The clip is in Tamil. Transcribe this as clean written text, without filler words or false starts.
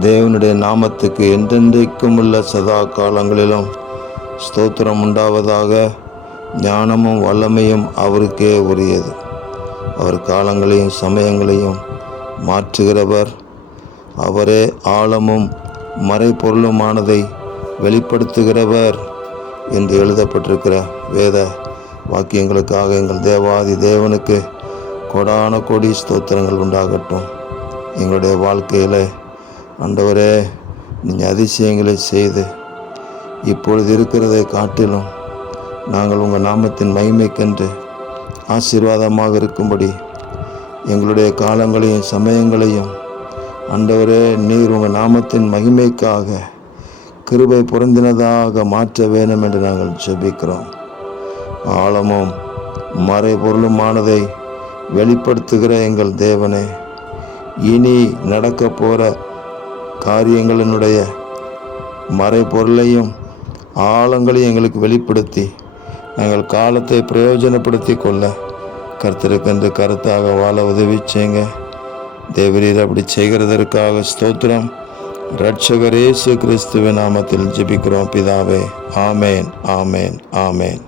தேவனுடைய நாமத்துக்கு என்றென்றைக்கும் உள்ள சதா காலங்களிலும் ஸ்தோத்திரம் உண்டாவதாக. ஞானமும் வல்லமையும் அவருக்கே உரியது. அவர் காலங்களையும் சமயங்களையும் மாற்றுகிறவர். அவரே ஆழமும் மறைபொருளுமானதை வெளிப்படுத்துகிறவர் என்று எழுதப்பட்டிருக்கிற வேத வாக்கியங்களுக்காக எங்கள் தேவாதி தேவனுக்கு கொடான கொடி ஸ்தோத்திரங்கள் உண்டாகட்டும். எங்களுடைய வாழ்க்கையில் ஆண்டவரே, நீங்கள் அதிசயங்களை செய்து இப்பொழுது இருக்கிறதை காட்டிலும் நாங்கள் உங்கள் நாமத்தின் மகிமைக்கென்று ஆசீர்வாதமாக இருக்கும்படி எங்களுடைய காலங்களையும் சமயங்களையும் ஆண்டவரே நீர் உங்கள் நாமத்தின் மகிமைக்காக கிருபை பொருந்தினதாக மாற்ற வேண்டும் என்று நாங்கள் ஜெபிக்கிறோம். ஆழமும் மறைபொருளுமானதை வெளிப்படுத்துகிற எங்கள் தேவனே, இனி நடக்க போகிற காரியங்களினுடைய மறைபொருளையும் ஆழங்களையும் எங்களுக்கு வெளிப்படுத்தி நாங்கள் காலத்தை பிரயோஜனப்படுத்தி கொள்ள கர்த்தருக்கென்று கருத்தாக வாழ உதவி செய்யுங்க. தேவரீர் அப்படி செய்கிறதற்காக ஸ்தோத்திரம். இரட்சகர் இயேசு கிறிஸ்துவின் நாமத்தில் ஜெபிக்கிறோம் பிதாவே. ஆமேன், ஆமேன், ஆமேன்.